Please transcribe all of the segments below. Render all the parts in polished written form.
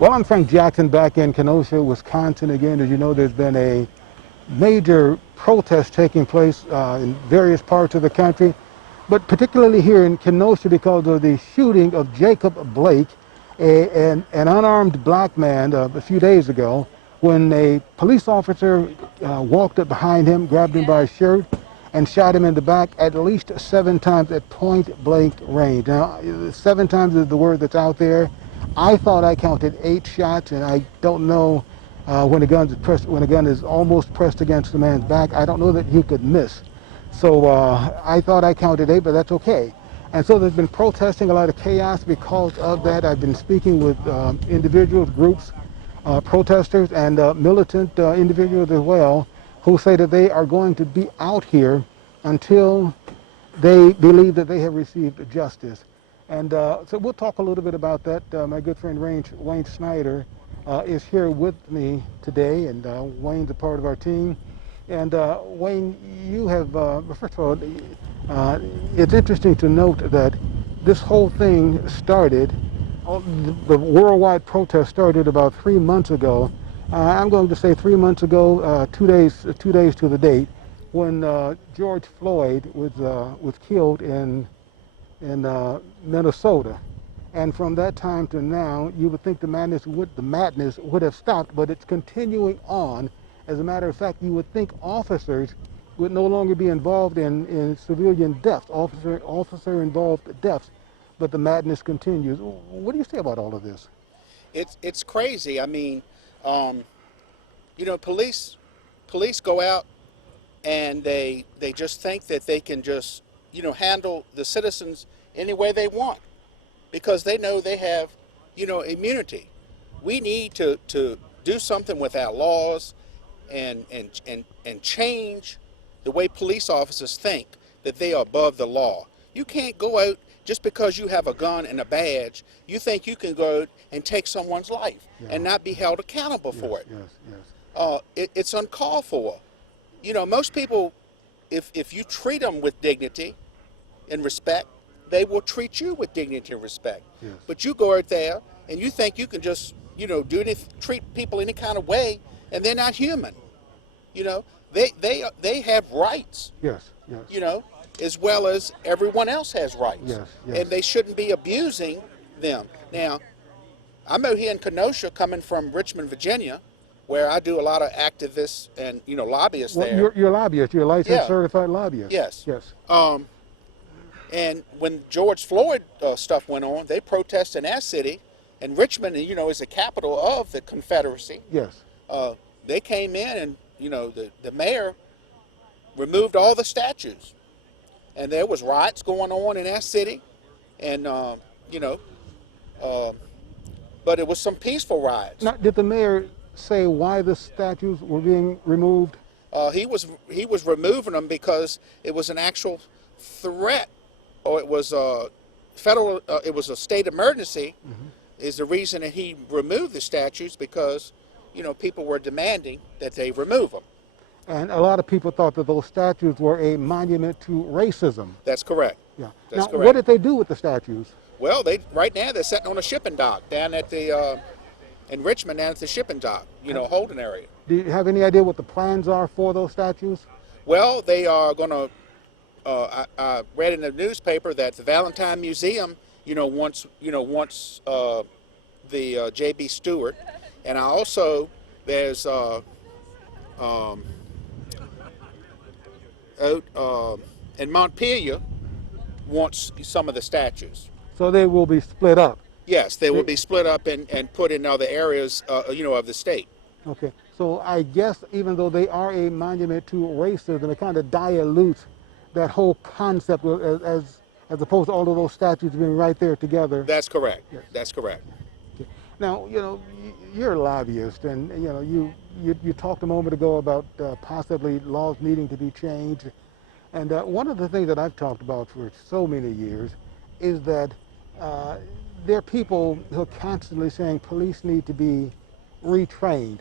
Well, I'm Frank Jackson back in Kenosha, Wisconsin. Again, as you know, there's been a major protest taking place in various parts of the country, but particularly here in Kenosha because of the shooting of Jacob Blake, an unarmed black man a few days ago, when a police officer walked up behind him, grabbed him by his shirt, and shot him in the back at least 7 times at point blank range. Now, 7 times is the word that's out there. I thought I counted 8 shots, and I don't know when a gun is almost pressed against the man's back. I don't know that you could miss. So I thought I counted 8, but that's okay. And so there's been protesting, a lot of chaos because of that. I've been speaking with individuals, groups, protesters, and militant individuals as well, who say that they are going to be out here until they believe that they have received justice. And so we'll talk a little bit about that. My good friend Wayne Schneider is here with me today, and Wayne's a part of our team. And Wayne, you have, first of all, it's interesting to note that this whole thing started, the worldwide protest started about 3 months ago. I'm going to say 3 months ago, 2 days to the date, when George Floyd was killed in Minnesota. And from that time to now, you would think the madness would have stopped, but it's continuing on. As a matter of fact, you would think officers would no longer be involved in civilian deaths, officer involved deaths, but the madness continues. What do you say about all of this? It's crazy. I mean, police go out and they just think that they can just handle the citizens any way they want because they know they have immunity. We need to do something with our laws and change the way police officers think that they are above the law. You can't go out just because you have a gun and a badge. You think you can go and take someone's life and not be held accountable for it. It's uncalled for. Most people, if you treat them with dignity and respect, they will treat you with dignity and respect. Yes. But you go out there and you think you can just, treat people any kind of way, and they're not human. They have rights. Yes. As well as everyone else has rights. Yes. And they shouldn't be abusing them. Now, I'm out here in Kenosha, coming from Richmond, Virginia, where I do a lot of activists and lobbyists there. You're a lobbyist. You're a licensed certified lobbyist. Yes. Yes. And when George Floyd stuff went on, they protested in our city, and Richmond, is the capital of the Confederacy. Yes. They came in, and the mayor removed all the statues, and there was riots going on in our city, and but it was some peaceful riots. Now, did the mayor say why the statues were being removed? He was removing them because it was an actual threat, or it was a federal. It was a state emergency. Mm-hmm. Is the reason that he removed the statues, because people were demanding that they remove them. And a lot of people thought that those statues were a monument to racism. That's correct. Yeah. That's now, correct. What did they do with the statues? Well, right now they're sitting on a shipping dock down at the in Richmond, down at the shipping dock, holding area. Do you have any idea what the plans are for those statues? Well, they are going to. I read in the newspaper that the Valentine Museum, wants the J.B. Stewart, and I also there's in Montpelier wants some of the statues. So they will be split up. Yes, they will be split up and put in other areas, of the state. Okay, so I guess even though they are a monument to racism, it kind of dilutes that whole concept as opposed to all of those statues being right there together. That's correct. Yes. That's correct. Okay. Now, you're a lobbyist, and you talked a moment ago about possibly laws needing to be changed. And one of the things that I've talked about for so many years is that there are people who are constantly saying police need to be retrained.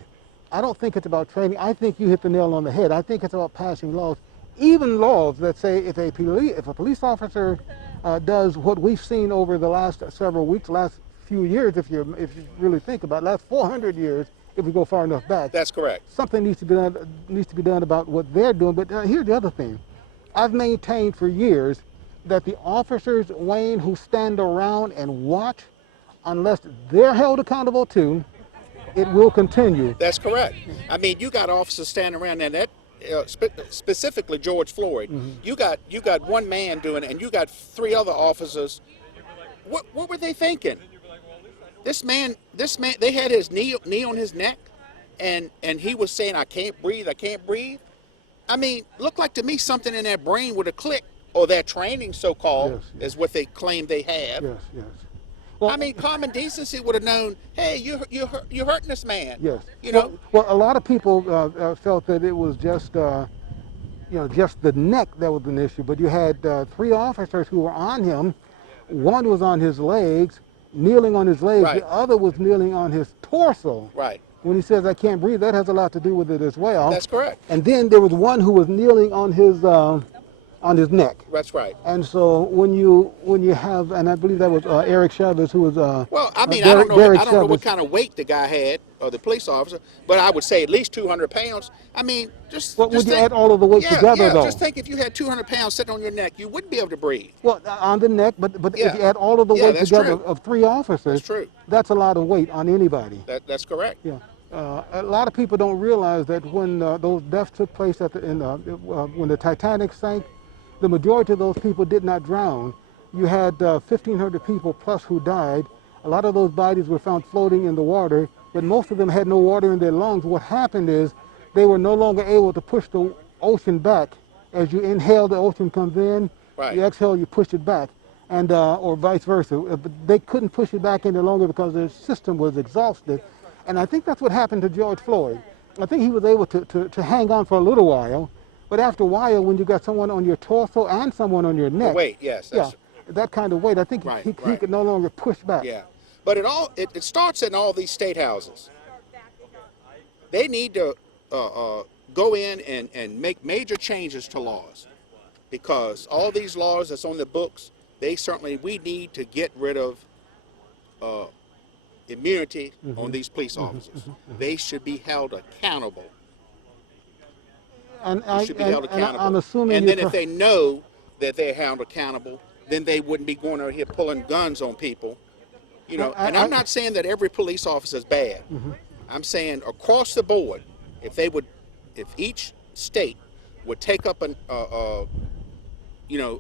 I don't think it's about training. I think you hit the nail on the head. I think it's about passing laws, even laws that say if a police officer does what we've seen over the last several weeks, last few years if you really think about it, last 400 years if we go far enough back. That's correct. Something needs to be done about what they're doing. But here's the other thing. I've maintained for years that the officers, Wayne, who stand around and watch, unless they're held accountable too, it will continue. That's correct. I mean, you got officers standing around, and that specifically George Floyd. You got one man doing it, and you got 3 other officers. What were they thinking? This man, they had his knee on his neck, and he was saying, "I can't breathe, I can't breathe." I mean, looked like to me something in their brain would have clicked, or their training, so-called, Yes, yes. is what they claim they have. Yes, yes. Well, I mean, common decency would have known, hey, you're hurting this man. yes. You know? Well, a lot of people felt that it was just, just the neck that was an issue. But you had 3 officers who were on him. One was on his legs, kneeling on his legs. Right. The other was kneeling on his torso. Right. When he says, "I can't breathe," that has a lot to do with it as well. That's correct. And then there was one who was kneeling on his neck. That's right. And so when you have, and I believe that was Eric Chavez, who was Well, I mean, Derek I don't know Chavez. what kind of weight the guy had, or the police officer, but I would say at least 200 pounds. I mean, just. Well, just would you think, add all of the weight together, though? Just think if you had 200 pounds sitting on your neck, you wouldn't be able to breathe. Well, on the neck, but Yeah. if you add all of the Yeah, weight that's together true. of 3 officers, That's true. that's a lot of weight on anybody. That's correct. Yeah. A lot of people don't realize that when those deaths took place when the Titanic sank, the majority of those people did not drown. You had 1,500 people plus who died. A lot of those bodies were found floating in the water, but most of them had no water in their lungs. What happened is they were no longer able to push the ocean back. As you inhale, the ocean comes in. Right. You exhale, you push it back, and or vice versa. But they couldn't push it back any longer because their system was exhausted. And I think that's what happened to George Floyd. I think he was able to hang on for a little while, but after a while, when you got someone on your torso and someone on your neck, Weight, yes. yeah, that kind of weight, I think Right, he right. could no longer push back. Yeah. But it starts in all these state houses. They need to go in and make major changes to laws, because all these laws that's on the books, we need to get rid of immunity on these police officers. They should be held accountable. And I'm assuming and then if they know that they're held accountable, then they wouldn't be going out here pulling guns on people. You know, and I'm not saying that every police officer is bad. I'm saying across the board, if each state would take up a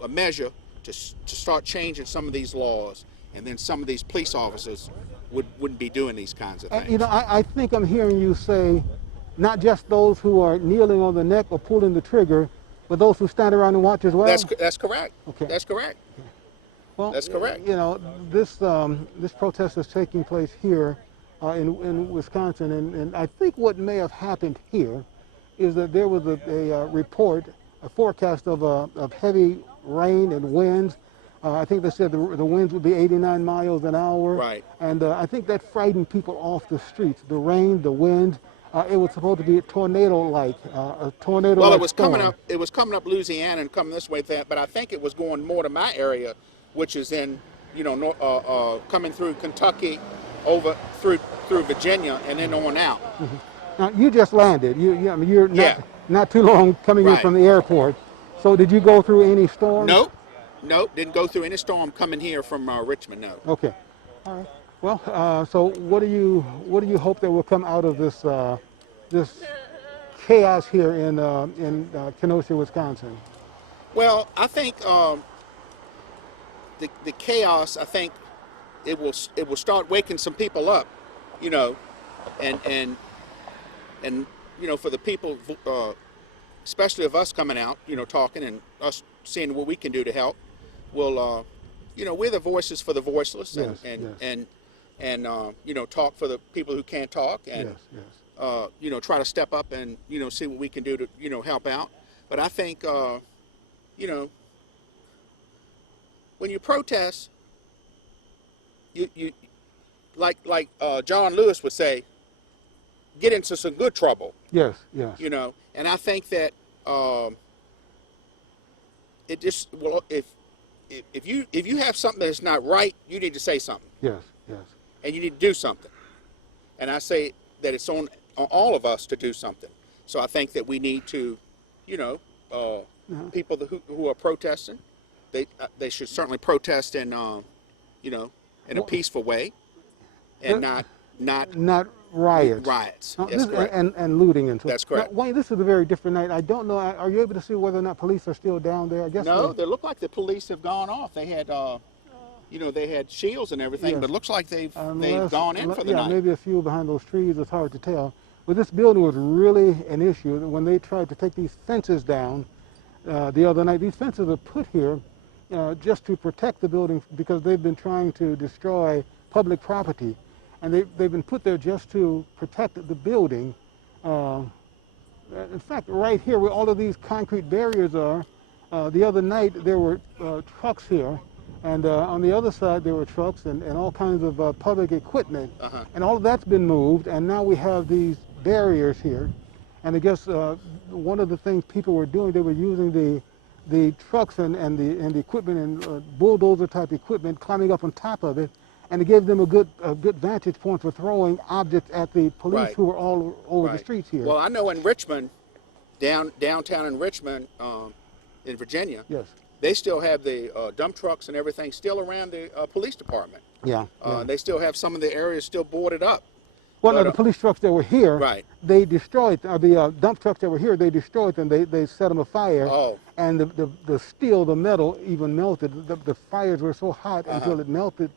measure to start changing some of these laws, and then some of these police officers wouldn't be doing these kinds of things. I think I'm hearing you say, not just those who are kneeling on the neck or pulling the trigger, but those who stand around and watch as well. That's correct. Okay. That's correct. Well, that's correct. This protest is taking place here in Wisconsin, and I think what may have happened here is that there was a forecast of heavy rain and winds. I think they said the winds would be 89 miles an hour. Right. And I think that frightened people off the streets. The rain, the wind. It was supposed to be a tornado-like, Well, it was storm. coming up. It was coming up Louisiana and coming this way, but I think it was going more to my area, which is in, coming through Kentucky, over through Virginia, and then on out. Now you just landed. You're not too long coming in Right. from the airport. So did you go through any storms? Nope, didn't go through any storm coming here from Richmond. No. Okay. All right. Well, so what do you hope that will come out of this chaos here in Kenosha, Wisconsin? Well, I think the chaos. I think it will start waking some people up, and for the people, especially of us coming out, talking and us seeing what we can do to help. We'll, we're the voices for the voiceless, and talk for the people who can't talk, and try to step up and see what we can do to help out. But I think when you protest, you like John Lewis would say, get into some good trouble. Yes. And I think that it just if you have something that's not right, you need to say something. Yes. and you need to do something. And I say that it's on all of us to do something. So I think that we need to, you know, people who are protesting, they should certainly protest in, you know, in a peaceful way, and not riots. Riots. No, That's correct. And looting and so. That's correct. Now, Wayne, this is a very different night. I don't know. Are you able to see whether or not police are still down there? I guess No, they look like the police have gone off. They had, you know, they had shields and everything, Yes. but it looks like they've gone in for the night. Maybe a few behind those trees. It's hard to tell. But this building was really an issue when they tried to take these fences down the other night. These fences are put here just to protect the building because they've been trying to destroy public property. And they've been put there just to protect the building. In fact, right here where all of these concrete barriers are, the other night there were trucks here, and on the other side there were trucks and all kinds of public equipment. And all of that's been moved, and now we have these barriers here. And I guess one of the things people were doing, they were using the trucks and the equipment and bulldozer type equipment, climbing up on top of it, and it gave them a good vantage point for throwing objects at the police Right. who were all over the streets here. Well, I know in Richmond, downtown in Richmond, in Virginia, Yes. they still have the dump trucks and everything still around the police department. Yeah. They still have some of the areas still boarded up. Well, no, But, the police trucks that were here, Right. they destroyed, the dump trucks that were here, they destroyed them, they set them afire. Oh. And the steel, the metal even melted. The fires were so hot until it melted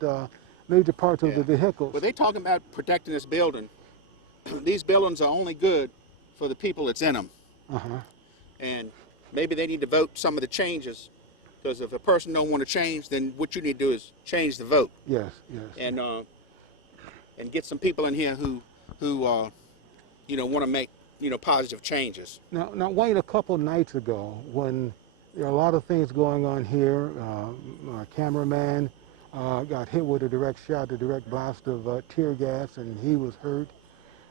major parts of the vehicles. Well, they talking about protecting this building. These buildings are only good for the people that's in them. And maybe they need to vote some of the changes, because if a person don't want to change, then what you need to do is change the vote. Yes, yes. And get some people in here who you know, want to make, you know, positive changes. Now, Wayne, a couple nights ago, when there are a lot of things going on here, our cameraman got hit with a direct shot, a direct blast of tear gas, and he was hurt.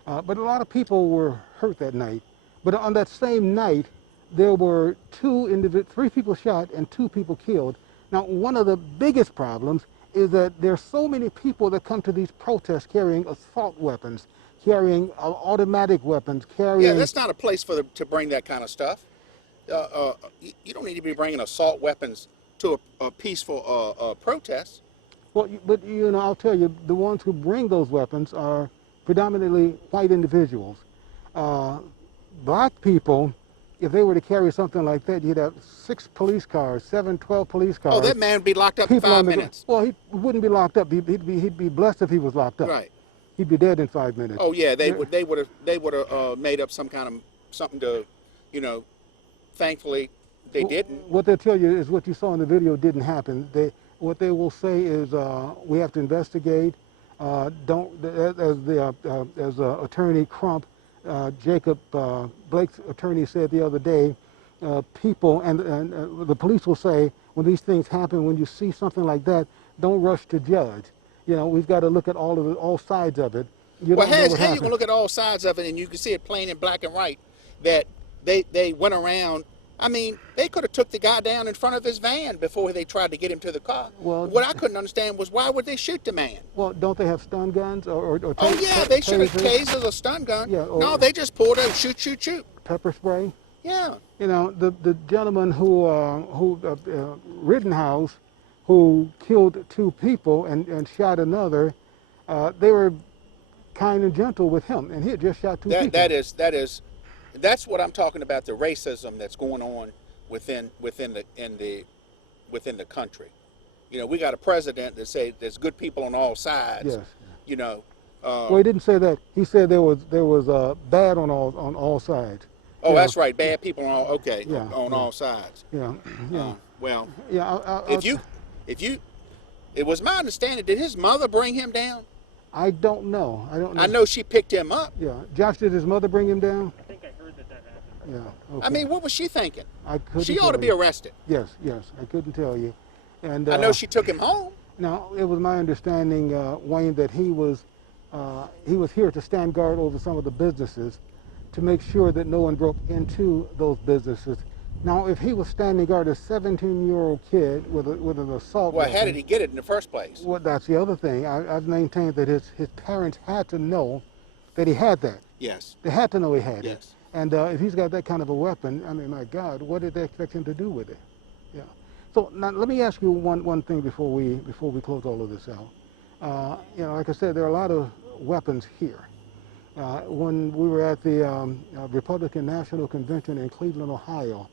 But a lot of people were hurt that night. But on that same night, there were three people shot and 2 people killed. Now, one of the biggest problems is that there's so many people that come to these protests carrying assault weapons, carrying automatic weapons, carrying... Yeah, that's not a place for them to bring that kind of stuff. You don't need to be bringing assault weapons to a peaceful protest. Well, but you know, I'll tell you, the ones who bring those weapons are predominantly white individuals. Black people, if they were to carry something like that, you'd have 6 police cars, 7, 12 police cars. Oh, that man would be locked up in 5 minutes. Well, he wouldn't be locked up. He'd be blessed if he was locked up. Right. He'd be dead in 5 minutes. Oh yeah, they would have made up something to, you know. Thankfully, they didn't. What they'll tell you is what you saw in the video didn't happen. What they will say is we have to investigate. As Attorney Crump, Jacob Blake's attorney said the other day, people and the police will say when these things happen, when you see something like that, don't rush to judge. You know, we've got to look at all sides of it. Well, how you can look at all sides of it and you can see it plain in black and white that they went around. I mean, they could have took the guy down in front of his van before they tried to get him to the car. Well, what I couldn't understand was why would they shoot the man? Well, don't they have stun guns or oh yeah, they should have tasers or stun gun. Yeah, no, they just pulled out shoot. Pepper spray. Yeah. You know, the gentleman who Rittenhouse, who killed 2 people and shot another, they were kind and gentle with him, and he had just shot 2 people. That's what I'm talking about, the racism that's going on within the country. You know, we got a president that say there's good people on all sides. Yes. You know. Well, he didn't say that. He said there was bad on all sides. Oh, that's right. Bad people on all sides. Yeah. Yeah. Well. Yeah. It was my understanding. Did his mother bring him down? I don't know. I know she picked him up. Yeah. Josh, did his mother bring him down? I think I heard that happened. Yeah. Okay. I mean, what was she thinking? She ought to be arrested. Yes. I couldn't tell you. And I know she took him home. Now, it was my understanding, Wayne, that he was here to stand guard over some of the businesses to make sure that no one broke into those businesses Now, if he was standing guard a 17-year-old kid with an assault Well, how did weapon, he get it in the first place? well, that's the other thing. I've maintained that his parents had to know that he had that. Yes. They had to know he had it. Yes. And if he's got that kind of a weapon, I mean, my God, what did they expect him to do with it? Yeah. So now let me ask you one thing before we close all of this out. You know, like I said, there are a lot of weapons here. When we were at the Republican National Convention in Cleveland, Ohio,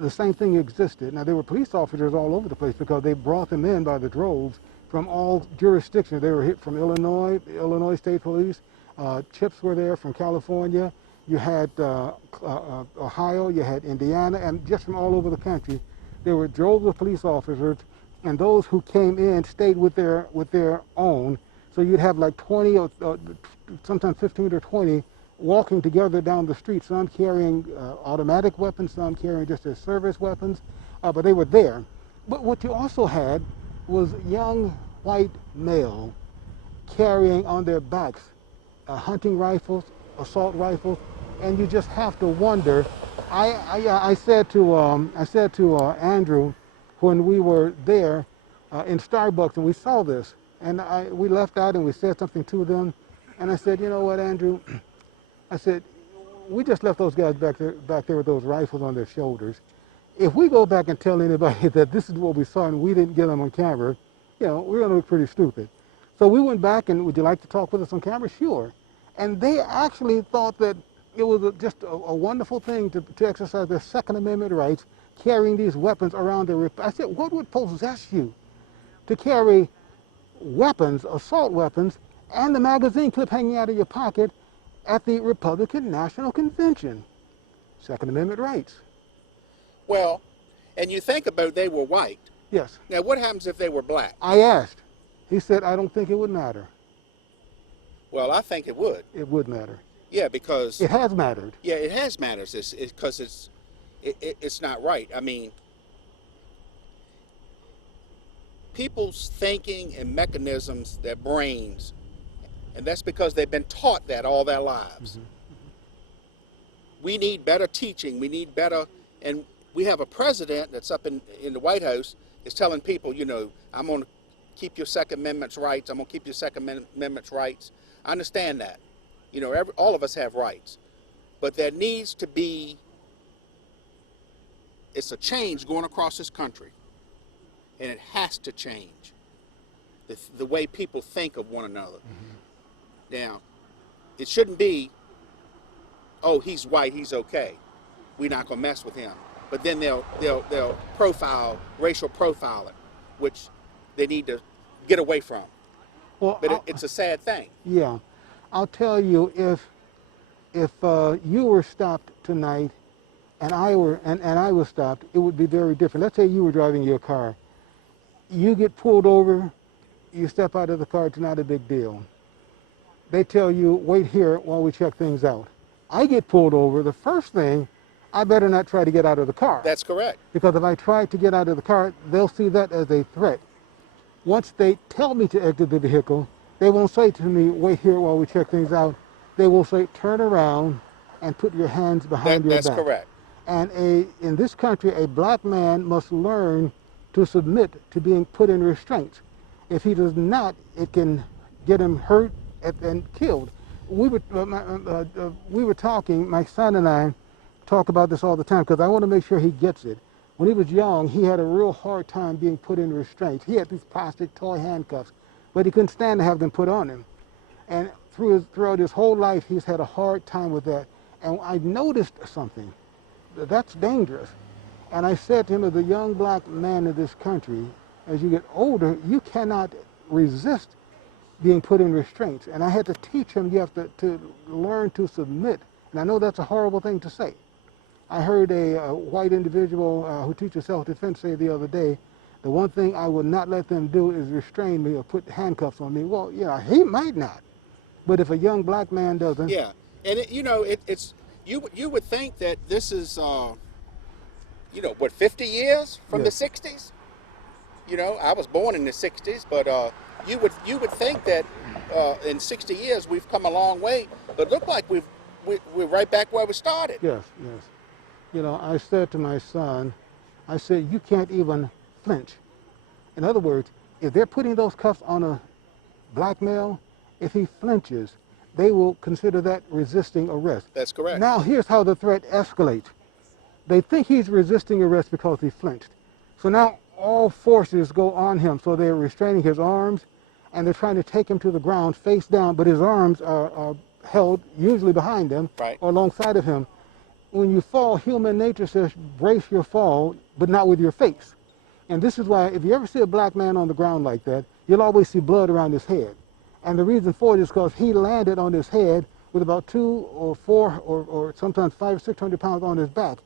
the same thing existed. Now, there were police officers all over the place because they brought them in by the droves from all jurisdictions. They were hit from Illinois, the Illinois State Police. Chips were there from California. You had Ohio, you had Indiana, and just from all over the country. There were droves of police officers, and those who came in stayed with their own. So you'd have like 20 or sometimes 15 or 20 walking together down the street, some carrying automatic weapons, some carrying just their service weapons, but they were there. But what you also had was young white male carrying on their backs hunting rifles, assault rifles, and you just have to wonder. I said to Andrew when we were there in Starbucks and we saw this, and we left out and we said something to them, and I said, you know what, Andrew? I said, we just left those guys back there with those rifles on their shoulders. If we go back and tell anybody that this is what we saw and we didn't get them on camera, you know, we're going to look pretty stupid. So we went back and, would you like to talk with us on camera? Sure. And they actually thought that it was just a wonderful thing to exercise their Second Amendment rights, carrying these weapons around their. I said, what would possess you to carry weapons, assault weapons, and the magazine clip hanging out of your pocket at the Republican National Convention? Second Amendment rights. Well, and you think about they were white. Yes. Now, what happens if they were black? I asked. He said, I don't think it would matter. Well, I think it would. It would matter. Yeah, because it has mattered. Yeah, it has matters. Because it's not right. I mean, people's thinking and mechanisms, their brains, and that's because they've been taught that all their lives. Mm-hmm. We need better teaching. We need better, and we have a president that's up in the White House is telling people, you know, I'm going to keep your Second Amendment rights. I'm going to keep your Second Amendment rights. I understand that. You know, all of us have rights. But there needs to be, it's a change going across this country. And it has to change the way people think of one another. Mm-hmm. Now, it shouldn't be, oh, he's white, he's okay. We're not going to mess with him. But then they'll profile, racial profiling, which they need to get away from. Well, but it's a sad thing. Yeah. I'll tell you, if you were stopped tonight and I was stopped, it would be very different. Let's say you were driving your car. You get pulled over, you step out of the car, it's not a big deal. They tell you, wait here while we check things out. I get pulled over, the first thing, I better not try to get out of the car. That's correct. Because if I try to get out of the car, they'll see that as a threat. Once they tell me to exit the vehicle, they won't say to me, wait here while we check things out. They will say, turn around and put your hands behind your back. That's correct. And in this country, a black man must learn to submit to being put in restraints. If he does not, it can get him hurt and killed. We were talking, my son and I talk about this all the time because I want to make sure he gets it. When he was young, he had a real hard time being put in restraints. He had these plastic toy handcuffs, but he couldn't stand to have them put on him. And throughout his whole life, he's had a hard time with that. And I noticed something. That's dangerous. And I said to him, as a young black man in this country, as you get older, you cannot resist being put in restraints. And I had to teach him, you have to learn to submit. And I know that's a horrible thing to say. I heard a white individual who teaches self-defense say the other day, the one thing I would not let them do is restrain me or put handcuffs on me. Well, yeah, he might not. But if a young black man doesn't... Yeah, and it's you would think that this is, 50 years from the 60s? You know, I was born in the 60s, but you would think that in 60 years we've come a long way, but it looked like we're right back where we started. Yes, yes. You know, I said to my son, I said, you can't even flinch. In other words, if they're putting those cuffs on a black male, if he flinches, they will consider that resisting arrest. That's correct. Now, here's how the threat escalates. They think he's resisting arrest because he flinched. So now all forces go on him. So they're restraining his arms, and they're trying to take him to the ground face down, but his arms are held usually behind him Right. or alongside of him. When you fall, human nature says brace your fall, but not with your face. And this is why if you ever see a black man on the ground like that, you'll always see blood around his head. And the reason for it is because he landed on his head with about 2 or 4 or sometimes 500 or 600 pounds on his back.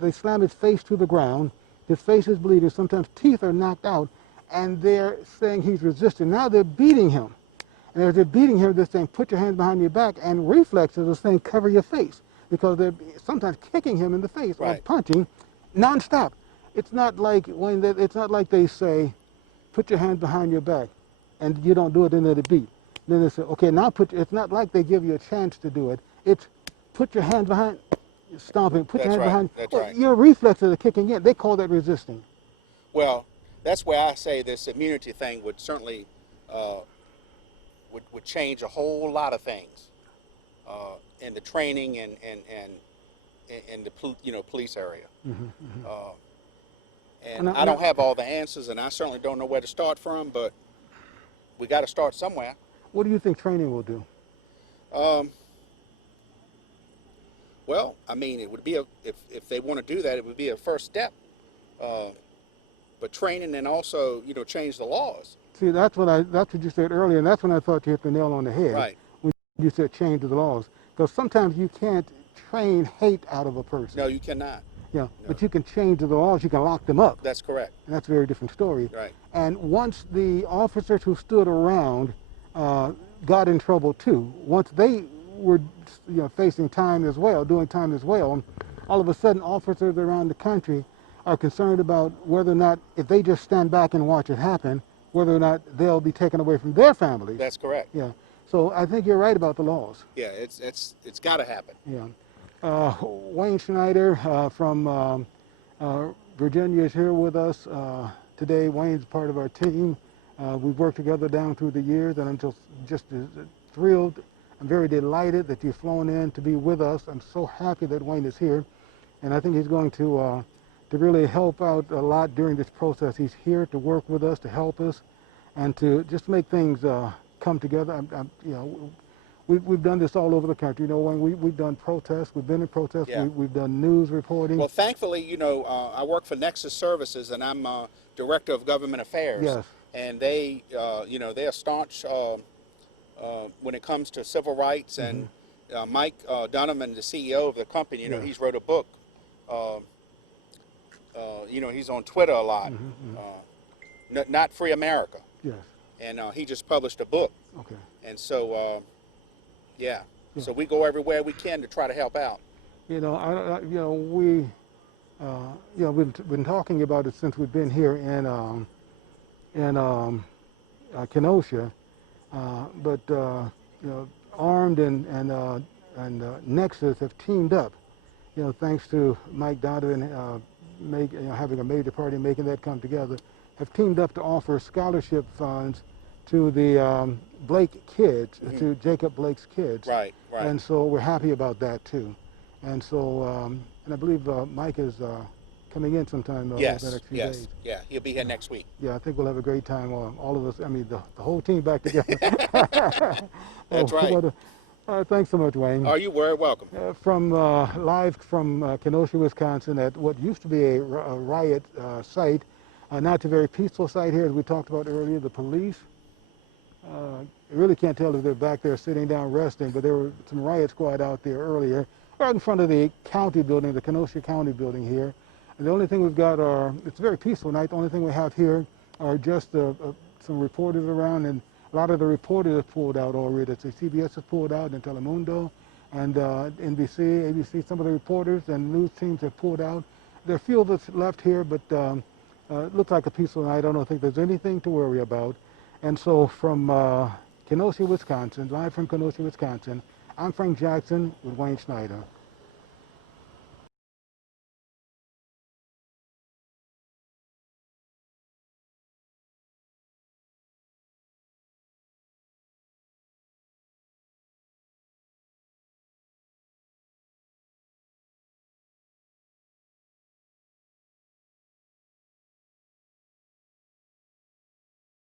They slam his face to the ground. His face is bleeding. Sometimes teeth are knocked out, and they're saying he's resisting. Now they're beating him. And as they're beating him, they're saying, put your hands behind your back, and reflexes are saying, cover your face, because they're sometimes kicking him in the face or Right. punching nonstop. It's not like it's not like they say, put your hands behind your back, and you don't do it, and then they beat. Then they say, okay, now it's not like they give you a chance to do it. It's put your hands behind, stomping, put your That's hands right. behind. That's Well, right. your reflexes are kicking in. They call that resisting. Well, that's where I say this immunity thing would certainly would change a whole lot of things in the training and in the police area. And I don't have all the answers, and I certainly don't know where to start from, but we got to start somewhere. What do you think training will do? Well, I mean, it would be if they want to do that, it would be a first step. But training and also, change the laws. See, that's what you said earlier, and that's when I thought you hit the nail on the head. Right. When you said change the laws, because sometimes you can't train hate out of a person. No, you cannot. Yeah, but you can change the laws. You can lock them up. That's correct. And that's a very different story. Right. And once the officers who stood around got in trouble too, once they were facing time as well, doing time as well, all of a sudden officers around the country are concerned about whether or not, if they just stand back and watch it happen, whether or not they'll be taken away from their families. That's correct. Yeah. So I think you're right about the laws. Yeah, it's got to happen. Yeah. Wayne Schneider from Virginia is here with us today. Wayne's part of our team. We've worked together down through the years, and I'm just thrilled. I'm very delighted that you've flown in to be with us. I'm so happy that Wayne is here, and I think he's going to really help out a lot during this process. He's here to work with us, to help us, and to just make things come together. We've done this all over the country. When we've done protests, we've been in protests, Yeah. we've done news reporting. Well, thankfully, I work for Nexus Services, and I'm Director of Government Affairs. Yes. And they, they're staunch when it comes to civil rights. And Mike Donovan, the CEO of the company, he's wrote a book. He's on Twitter a lot. Not Free America. Yes. And he just published a book. Okay. And so, so we go everywhere we can to try to help out. We've been talking about it since we've been here in Kenosha, but Armed and Nexus have teamed up. Thanks to Mike Donovan having a major part in making that come together, have teamed up to offer scholarship funds to the Blake kids, to Jacob Blake's kids. Right, right. And so we're happy about that too. And so, and I believe Mike is coming in sometime over the next few days. Yeah, he'll be here next week. Yeah, I think we'll have a great time. All of us, the whole team back together. That's right. Thanks so much, Wayne. Are you very welcome. Live from Kenosha, Wisconsin, at what used to be a riot site. Now it's a very peaceful site here, as we talked about earlier. The police, you really can't tell if they're back there sitting down resting, but there were some riot squad out there earlier, right in front of the county building, the Kenosha County building here. And the only thing we've got it's a very peaceful night. The only thing we have here are just some reporters around, and a lot of the reporters have pulled out already. So CBS has pulled out, and Telemundo, and NBC, ABC, some of the reporters and news teams have pulled out. There are a few of us left here, but it looks like a peaceful night. I don't think there's anything to worry about. And so from Kenosha, Wisconsin, live from Kenosha, Wisconsin, I'm Frank Jackson with Wayne Schneider.